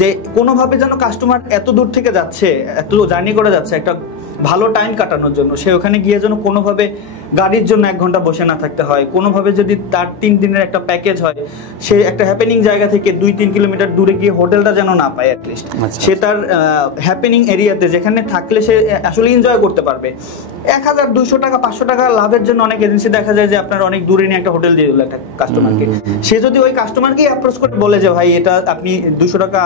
যে কোনোভাবে যেন কাস্টমার এত দূর থেকে যাচ্ছে, এত জার্নি করে যাচ্ছে একটা ভালো টাইম কাটানোর জন্য, সে ওখানে গিয়ে যেন কোনোভাবে গাড়ির জন্য 1 ঘন্টা বসে না থাকতে হয়, কোনোভাবে যদি তার 3 দিনের একটা প্যাকেজ হয়, সে একটা হ্যাপেনিং জায়গা থেকে 2-3 কিলোমিটার দূরে গিয়ে হোটেলটা যেন না পায় অ্যাটলিস্ট, সে তার হ্যাপেনিং এরিয়াতে যেখানে থাকলে সে আসলে এনজয় করতে পারবে। 1,000-200 টাকা 500 টাকা লাভের জন্য অনেক এজেন্সি দেখা যায় যে আপনার অনেক দূরে নিয়ে একটা হোটেল দিয়ে দিল একটা কাস্টমারকে, সে যদি ওই কাস্টমারকেই অ্যাপ্রোচ করে বলে যে ভাই এটা আপনি 200 টাকা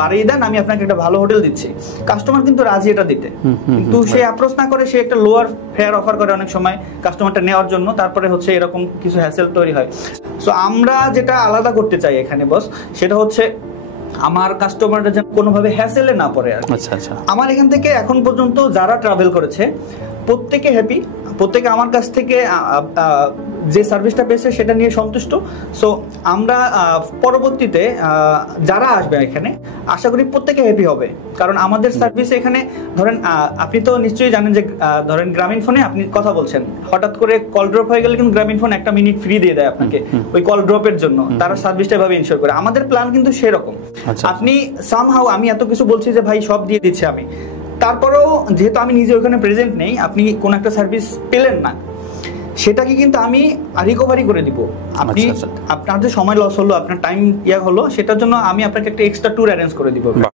বাড়িয়ে দেন, আমি আপনাকে একটা ভালো হোটেল দিচ্ছি, কাস্টমার কিন্তু রাজি এটা দিতে, কিন্তু সে অ্যাপ্রোচ না করে সে একটা লোয়ার ফেয়ার অফার করে অনেক সময় কাস্টমারটা নেওয়ার জন্য, তারপরে হচ্ছে এরকম কিছু হ্যাসেল তৈরি হয়। সো আমরা যেটা আলাদা করতে চাই এখানে বস, সেটা হচ্ছে আমার কাস্টমাররা যেন কোনোভাবে হ্যাসেলে না পড়ে আর আমার এখান থেকে এখন পর্যন্ত যারা ট্রাভেল করেছে প্রত্যেকে হ্যাপি, প্রত্যেকে আমার কাছ থেকে যে সার্ভিসটা পেয়েছে সেটা নিয়ে সন্তুষ্ট। সো আমরা পরবর্তীতে যারা আসবে এখানে আশা করি প্রত্যেকে হ্যাপি হবে, কারণ আমাদের সার্ভিস এখানে ধরেন আপনি তো নিশ্চয়ই জানেন যে ধরেন গ্রামীণ ফোনে আপনি কথা বলছেন, হঠাৎ করে কল ড্রপ হয়ে গেলে কিন্তু গ্রামীণ ফোন 1 মিনিট ফ্রি দিয়ে দেয় আপনাকে ওই কল ড্রপের জন্য, তারা সার্ভিসটা এভাবে ইনশিওর করে। আমাদের প্ল্যান কিন্তু সেরকম, আপনি সামহাউ আমি এত কিছু বলছি যে ভাই সব দিয়ে দিচ্ছি আমি, তারপরেও যেহেতু আমি নিজে ওখানে প্রেজেন্ট নেই, আপনি কোন একটা সার্ভিস পেলেন না, সেটাকে কিন্তু আমি রিকভারি করে দিব। আপনি আপনার যে সময় লস হলো, আপনার টাইম হলো, সেটার জন্য আমি আপনাকে একটা এক্সট্রা ট্যুর অ্যারেঞ্জ করে দিব।